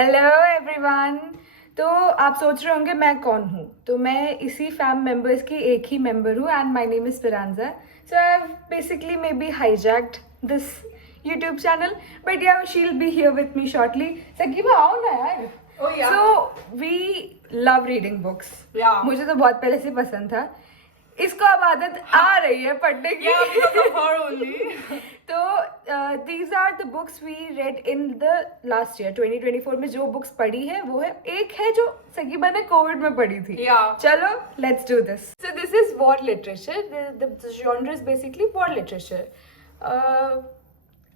Hello everyone. तो आप सोच रहे होंगे मैं कौन हूँ। तो मैं इसी फैम मेंबर्स की एक ही मेंबर हूँ and my name is Firanja. So I have basically may be hijacked this YouTube channel, but yeah she will be here with me shortly. Saqiba आओ ना यार। So we love reading books. मुझे तो बहुत पहले से पसंद था। इसको अब आदत आ रही है पढ़ने की। तो these are the books we read in the last year 2024 में। जो बुक्स पढ़ी है वो है, एक है जो सकीबा ने कोविड में पढ़ी थी। चलो let's do this. So this is war literature. The genre is basically war literature.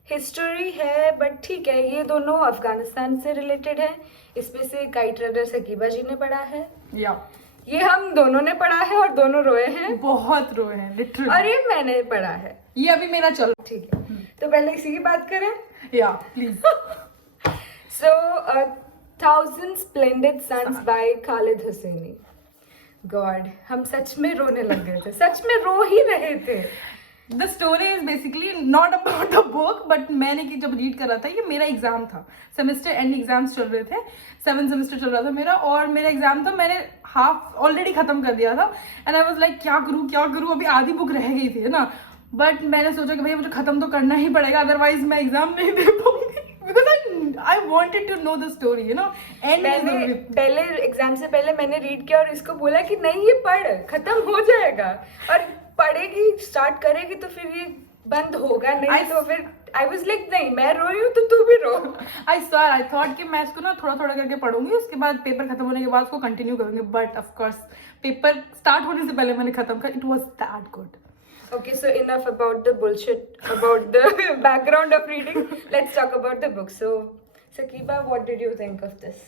History है बट ठीक है, ये दोनों अफगानिस्तान से रिलेटेड है। इसमें से काइट राइडर सकीबा जी ने पढ़ा है, ये हम दोनों ने पढ़ा है और दोनों रोए हैं, बहुत रोए हैं लिटरली। और ये मैंने पढ़ा है, ये अभी मेरा चल। ठीक है। तो पहले इसी की बात करें। या please. So thousand splendid suns by Khaled Hosseini. God, हम सच में रोने लग गए थे, सच में रो ही रहे थे। The story is basically not about the book, but मैंने जब रीड करा था, ये मेरा एग्जाम था, सेमेस्टर एंड एग्जाम्स चल रहे थे, 7th सेमेस्टर चल रहा था मेरा, और मेरा एग्जाम था, मैंने हाफ ऑलरेडी खत्म कर दिया था एंड आई वाज लाइक क्या करूँ, अभी आधी बुक रह गई थी, है ना। बट मैंने सोचा कि भाई मुझे खत्म तो करना ही पड़ेगा, अदरवाइज मैं एग्जाम नहीं दे पाऊंगी, because I wanted to know the story, you know. And पहले एग्जाम से पहले मैंने रीड किया और इसको बोला कि नहीं ये पढ़, खत्म हो जाएगा, और पढ़ेगी, स्टार्ट करेगी तो फिर ये बंद होगा नहीं। तो फिर आई वाज लाइक नहीं, मैं रो रही हूँ तो तू भी रो। आई थॉट कि मैं इसको ना थोड़ा थोड़ा करके पढ़ूंगी, उसके बाद पेपर खत्म होने के बाद उसको कंटिन्यू करूंगी, but of course paper start होने से पहले मैंने खत्म कर। It was that good. Okay, so enough about the bullshit about the background of reading. Let's talk about the book. So, Sakiba, what did you think of this?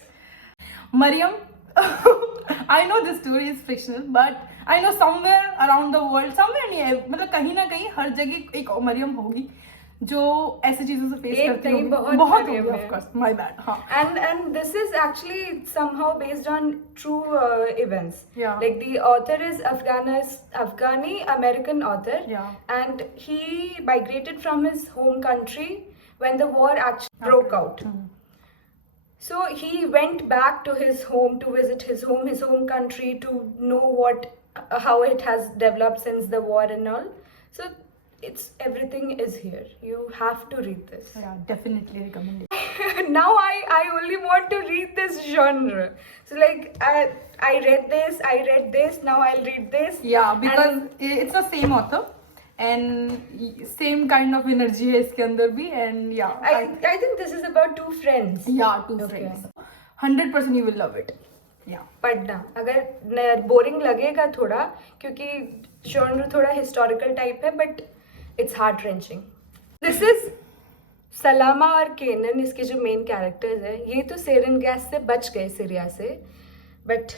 Mariam, I know this story is fictional, but I know somewhere around the world, somewhere नहीं है, मतलब कहीं ना कहीं हर जगह एक मरियम होगी जो ऐसी चीजों से फेस करती होगी। बहुत होगी, of course, my bad. हाँ. And this is actually somehow based on true events. Yeah. Like the author is Afghani American author. Yeah. And he migrated from his home country when the war actually broke out. So he went back to his home to visit his home country, to know how it has developed since the war and all. So everything is here. You have to read this. Yeah, definitely recommend it. Now I only want to read this genre. So like I read this, now I'll read this. Yeah, because it's the same author and same kind of energy है इसके अंदर भी, and yeah, I think this is about two friends. Yeah, two friends. 100% you will love it. Yeah. पढ़ना, अगर boring लगेगा थोड़ा, क्योंकि genre थोड़ा हिस्टोरिकल टाइप है, but it's heart wrenching. This is Salama और केनन, इसके जो मेन कैरेक्टर्स है, ये तो सेरिन गैस से बच गए, सीरिया से, but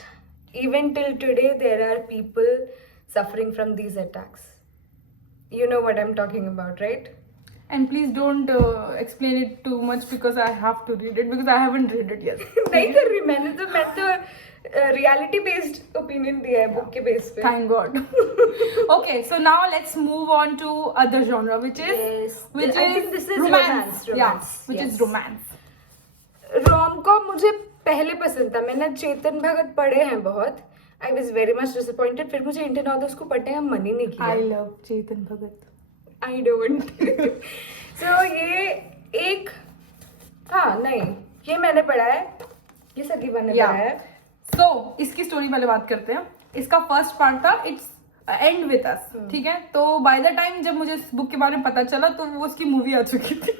even till today there are people suffering from these attacks. You know what I'm talking about, right? And please don't explain it too much because I have to read it, because I haven't read it yet. नहीं कर रही मैं तो reality based opinion दिया है book के base पे। Thank God. Okay, so now let's move on to other genre, which is I think this is romance. Yeah, which is romance. Rom-com मुझे पहले पसंद था, मैंने चेतन भगत पढ़े हैं बहुत। I was very much disappointed, फिर मुझे इंडियन ऑथर्स को पढ़ने का मन ही नहीं किया। I love Chetan Bhagat. I don't. So ये एक, हाँ नहीं, ये मैंने पढ़ा है, ये सकीबा ने पढ़ा है। So इसकी स्टोरी पहले बात करते हैं। इसका फर्स्ट पार्ट था इट्स एंड विद अस, ठीक है। तो बाय द टाइम जब मुझे इस बुक के बारे में पता चला तो वो उसकी मूवी आ चुकी थी।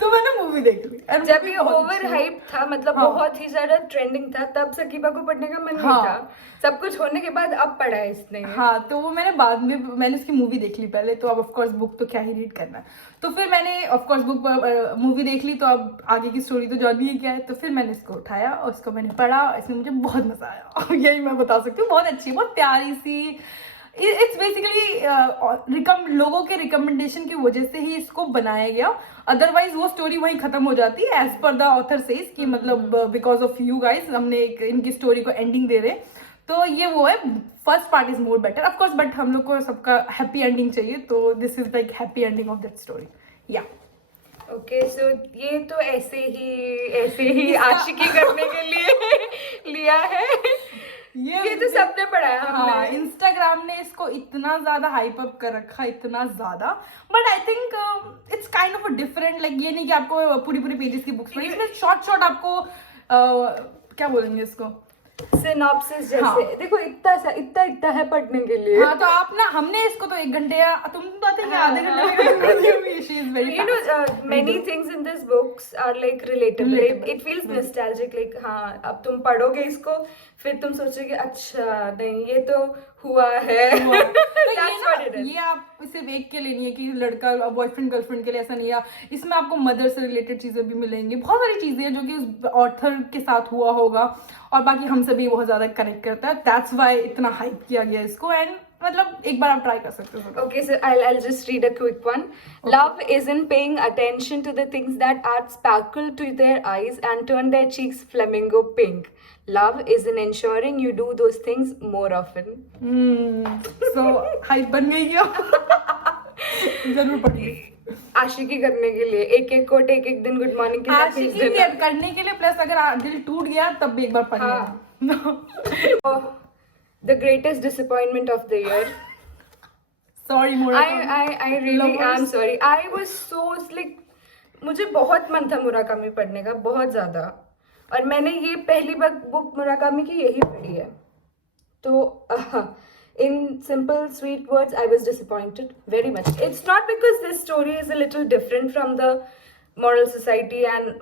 तो मैंने मूवी देख ली। जब ये ओवर हाइप था, मतलब बहुत ही ज्यादा ट्रेंडिंग था, तब सकीबा को पढ़ने का मन नहीं था। सब कुछ होने के बाद अब पढ़ा है इसने। हाँ, तो वो मैंने बाद में, मैंने उसकी मूवी देख ली पहले, तो अब ऑफ कोर्स बुक तो क्या ही रीड करना है। तो फिर मैंने ऑफ कोर्स मूवी देख ली, तो अब आगे की स्टोरी तो जाननी है क्या है। तो फिर मैंने इसको उठाया और इसको मैंने पढ़ा, इसमें मुझे बहुत मजा आया। यही मैं बता सकती हूँ, बहुत अच्छी, बहुत प्यारी सी। इट्स बेसिकली लोगों के रिकमेंडेशन की वजह से ही इसको बनाया गया, अदरवाइज वो स्टोरी वहीं खत्म हो जाती है as per the author says कि मतलब बिकॉज ऑफ यू गाइज हमने एक इनकी स्टोरी को एंडिंग दे रहे। तो ये वो है, first part is more better of course, but हम लोग को सबका हैप्पी एंडिंग चाहिए, तो this is like happy ending of that story. या ओके सो ये तो ऐसे ही आशिकी करने के लिए लिया है। ये तो सबने पढ़ा है हाँ, हमने। इंस्टाग्राम ने इसको इतना ज्यादा हाइप अप कर रखा, इतना ज्यादा, but I think it's kind of a different, like ये नहीं कि आपको पूरी पूरी पेजेस की बुक्स पढ़ी, इसमें शॉर्ट शॉर्ट आपको क्या बोलेंगे इसको, सिनॉप्सिस जैसे। हाँ। देखो इतना है पढ़ने के लिए। हाँ, तो आप ना, हमने इसको तो 1 घंटे या तुम तो आते हैं आधे घंटे में खत्म कर दी होगी। She is very You know, fast. many things in this books are like relatable. It feels nostalgic. Like हाँ, अब तुम पढ़ोगे इसको, फिर तुम सोचोगे अच्छा नहीं ये तो हुआ है। तो That's what it is. ये आप सिर्फ एक के लिए नहीं है कि लड़का बॉयफ्रेंड गर्लफ्रेंड के लिए, ऐसा नहीं है। इसमें आपको मदर से रिलेटेड चीजें भी मिलेंगी, बहुत सारी चीजें हैं जो कि उस ऑथर के साथ हुआ होगा, और बाकी हमसे भी बहुत ज्यादा कनेक्ट करता है। दैट्स वाई इतना हाइप किया गया इसको, एंड मतलब एक बार आप ट्राई कर सकते हो। Okay, so I'll just read a quick one. Love isn't paying attention to the things that add sparkle to their eyes and turn their cheeks flamingo pink. Love isn't ensuring you do those things more often. So hype बन गई क्या? जरूर पढ़िए। आशिकी करने के लिए एक coat एक दिन गुड मॉर्निंग के साथ भेज आशिकी देना। करने के लिए, प्लस अगर दिल टूट गया तब भी एक बार पढ़ लेना। Oh, the greatest disappointment of the year. Sorry मोरा, I really am sorry. I was so like मुझे बहुत मन था मुराकामी पढ़ने का, बहुत ज़्यादा, और मैंने ये पहली बार बुक मुराकामी की यही पढ़ी है। तो in simple sweet words, I was disappointed very much. It's not because this story is a little different from the moral society and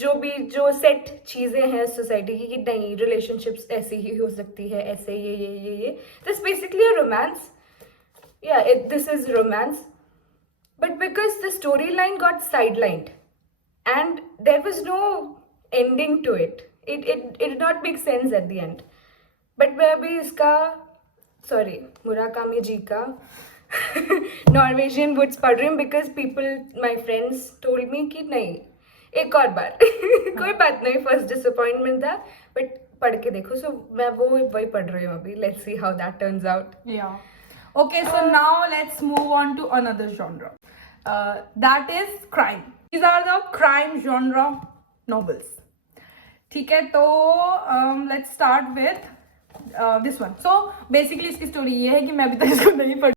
जो सेट चीज़ें हैं सोसाइटी की कि नहीं रिलेशनशिप्स ऐसी ही हो सकती है, ऐसे ये this basically a romance. Yeah, this is romance, but because the storyline got sidelined and there was no ending to it, it did not make sense at the end. But मैं अभी इसका Murakami जी का Norwegian Woods पढ़ रही हूँ because people, my friends told me कि नहीं एक और बार कोई बात नहीं, फर्स्ट डिसअपॉइंटमेंट था बट पढ़ के देखो। सो मैं वही पढ़ रही हूँ अभी। Let's see how that turns out. Yeah. Okay, so now let's move on to another genre. That is crime. These are the crime genre novels. ठीक है, तो let's start with this one. So basically इसकी story ये है कि मैं अभी तक इसको नहीं पढ़ी।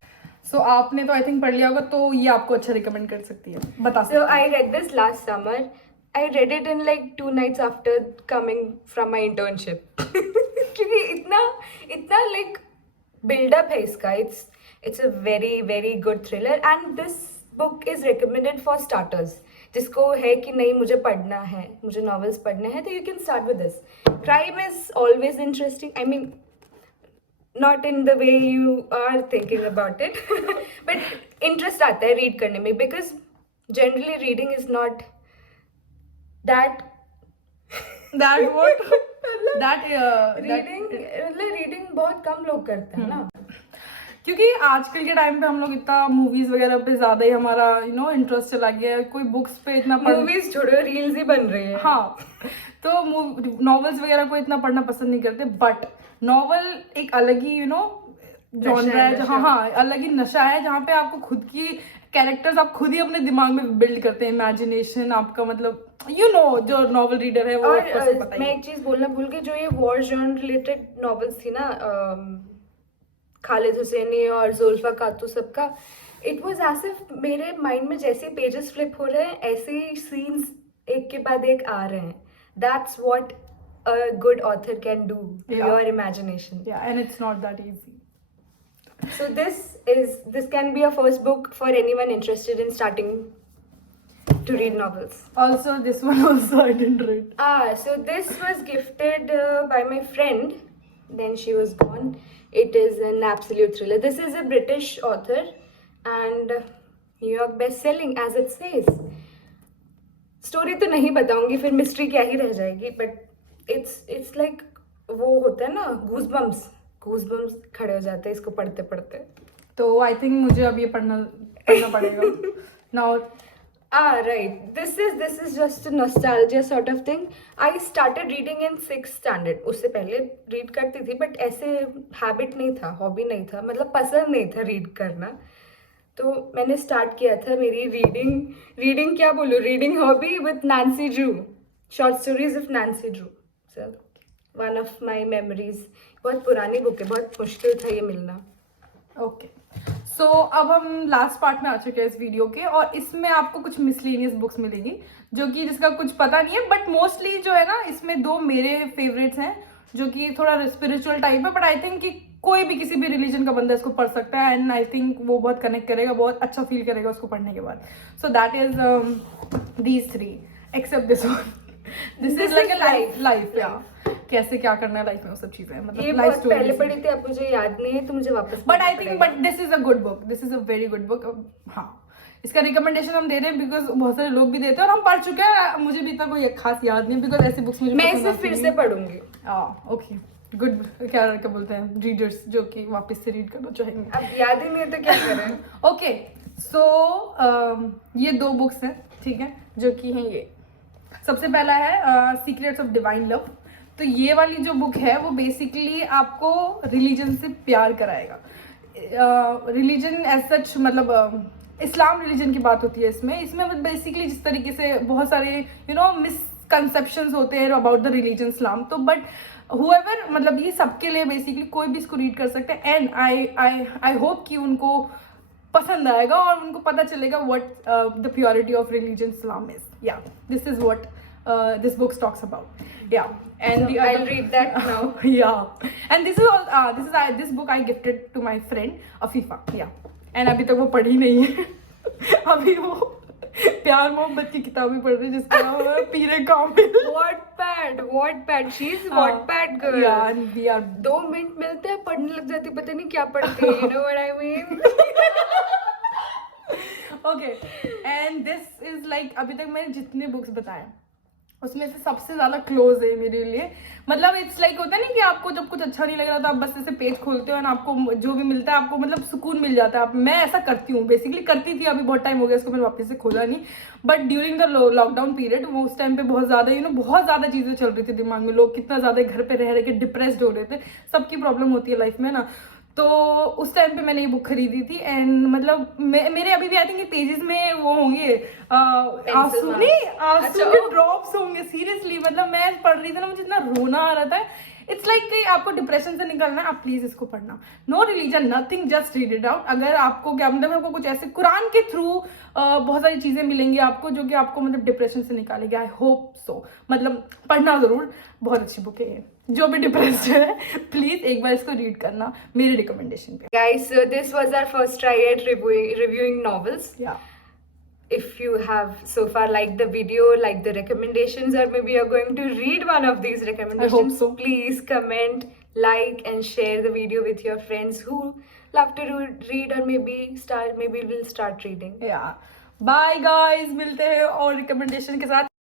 So आपने तो I think पढ़ लिया होगा, तो ये आपको अच्छा रिकमेंड कर सकती है, बता सकती So I read this last summer. I read it in like 2 nights after coming from my internship. क्योंकि इतना like build-up है इसका. It's a very very good thriller and this book is recommended for starters. जिसको है कि नहीं मुझे पढ़ना है, मुझे novels पढ़ने हैं, तो you can start with this. Crime is always interesting. I mean, not in the way you are thinking about it, but interest आता है read करने में because generally reading is not that what that reading बहुत कम लोग करते हैं ना, क्योंकि आजकल के टाइम पे हम लोग इतना मूवीज वगैरह पे ज्यादा ही हमारा इंटरेस्ट चला गया है, कोई बुक्स पे इतना मूवीज छोड़ो रील्स ही बन रही है। हाँ, तो नॉवेल्स वगैरह को इतना पढ़ना पसंद नहीं करते, बट नॉवल एक अलग ही जॉनरा है जहाँ, हाँ अलग ही नशा है, जहाँ पे आपको खुद की कैरेक्टर्स आप खुद ही अपने दिमाग में बिल्ड करते हैं, इमेजिनेशन आपका, मतलब जो नॉवल रीडर है वो। और मैं एक चीज बोलना भूल गई, जो ये वॉर जॉन रिलेटेड नॉवेल्स थी ना, खालिद हुसैनी और जुल्फा खातू सबका, इट वाज एज इफ मेरे माइंड में जैसे पेजेस फ्लिप हो रहे हैं ऐसे ही सीन्स एक के बाद एक आ रहे हैं। That's what a good author can do to your imagination. Yeah, and it's not that easy. So this can be a first book for anyone interested in starting to read novels. Also, this one also I didn't read. So this was gifted by my friend. Then she was gone. It is an absolute thriller. This is a British author and New York best-selling, as it says. Story तो नहीं बताऊंगी, फिर mystery क्या ही रह जाएगी, but it's like वो होता है ना गूज़बम्स खड़े हो जाते हैं इसको पढ़ते पढ़ते। तो आई थिंक मुझे अब ये पढ़ना पड़ेगा now. Right, this is just a nostalgia sort of thing. I started reading in 6th standard. उससे पहले रीड करती थी, बट ऐसे हैबिट नहीं था, हॉबी नहीं था, मतलब पसंद नहीं था रीड करना। तो मैंने स्टार्ट किया था मेरी रीडिंग क्या बोलूँ, reading hobby with Nancy Drew, short stories of Nancy Drew. So one of my memories. बहुत पुरानी बुक है, बहुत मुश्किल था ये मिलना। ओके, सो अब हम लास्ट पार्ट में आ चुके हैं इस वीडियो के, और इसमें आपको कुछ मिसलेनियस बुक्स मिलेंगी जो कि जिसका कुछ पता नहीं है, बट मोस्टली जो है ना इसमें दो मेरे फेवरेट्स हैं जो कि थोड़ा स्पिरिचुअल टाइप है, बट आई थिंक कि कोई भी किसी भी रिलीजन का बंदा इसको पढ़ सकता है, एंड आई थिंक वो बहुत कनेक्ट करेगा, बहुत अच्छा फील करेगा उसको पढ़ने के बाद। So that is these three except this one. This is like a life या कैसे क्या करना है लाइफ में, वो सब चीजें, ये मतलब बहुत पहले पढ़ी थी, अब मुझे याद नहीं है, तो मुझे वापस but I think but this is a good book, this is a very good book. हाँ, इसका रिकमेंडेशन हम दे रहे हैं बिकॉज बहुत सारे लोग भी देते हैं और हम पढ़ चुके हैं, मुझे भी इतना कोई खास याद नहीं बिकॉज ऐसी बुक्स मुझे मैं इसे फिर से पढ़ूंगी। ओके गुड, क्या बोलते हैं रीडर्स जो कि वापस से रीड करना चाहेंगे। अब याद ही नहीं है तो क्या करें। ओके, सो ये दो बुक्स हैं, ठीक है, जो कि हैं ये। सबसे पहला है सीक्रेट्स ऑफ डिवाइन लव। तो ये वाली जो बुक है वो बेसिकली आपको रिलीजन से प्यार कराएगा। रिलीजन एज सच मतलब इस्लाम रिलीजन की बात होती है इसमें बेसिकली जिस तरीके से बहुत सारे मिसकंसेप्शंस होते हैं अबाउट द रिलीजन इस्लाम, तो बट हुएवर मतलब ये सबके लिए बेसिकली कोई भी इसको रीड कर सकते हैं, एंड आई होप कि उनको पसंद आएगा और उनको पता चलेगा what the purity of religion Islam is. Yeah this is what this book talks about. Yeah, and so I'll read that now. Yeah, and this is this book I gifted to my friend Afifa. Yeah, and अभी तक वो पढ़ी नहीं है। अभी वो प्यार मोहब्बत की किताबें पढ़ रही है जिसका नाम है पीरे कामिल। Wattpad, she's Wattpad girl. Yeah, and we are 2 minute मिलते हैं, पढ़ने लग जाती, पता नहीं क्या पढ़ते हैं, you know what I mean? Okay, and this is like अभी तक मैंने जितने बुक्स बताए उसमें से सबसे ज्यादा क्लोज है मेरे लिए। मतलब इट्स लाइक होता है नहीं कि आपको जब कुछ अच्छा नहीं लग रहा तो आप बस ऐसे पेज खोलते हो और आपको जो भी मिलता है आपको मतलब सुकून मिल जाता है। मैं ऐसा करती हूँ, बेसिकली करती थी, अभी बहुत टाइम हो गया इसको मैंने वापस से खोला नहीं, but during the lockdown period वो उस टाइम पे बहुत ज़्यादा बहुत ज़्यादा चीज़ें चल रही थी दिमाग में, लोग कितना ज़्यादा घर पे रह के डिप्रेस्ड हो रहे थे, सबकी प्रॉब्लम होती है लाइफ में ना। तो उस टाइम पे मैंने ये बुक खरीदी थी, एंड मतलब मेरे अभी भी आई थिंक पेजेस में वो होंगे आंसू के ड्रॉप्स होंगे, सीरियसली। मतलब मैं पढ़ रही थी ना, मुझे इतना रोना आ रहा था। इट्स लाइक कि आपको डिप्रेशन से निकलना है, आप प्लीज इसको पढ़ना। No religion nothing, just read it out. अगर आपको क्या मतलब आपको कुछ ऐसे कुरान के थ्रू बहुत सारी चीजें मिलेंगी आपको जो कि आपको मतलब डिप्रेशन से निकालेगी। आई होप सो, मतलब पढ़ना जरूर, बहुत अच्छी बुक है ये। जो भी डिप्रेस्ड है प्लीज एक बार इसको रीड करना मेरे रिकमेंडेशन पे। Guys, so this was our first try at reviewing novels. Yeah. If you have so far liked the video, like the recommendations, or maybe you're going to read one of these recommendations, I hope so. Please comment, like, and share the video with your friends who love to read, or maybe we'll start reading. Yeah. Bye guys, मिलते हैं और recommendation के साथ।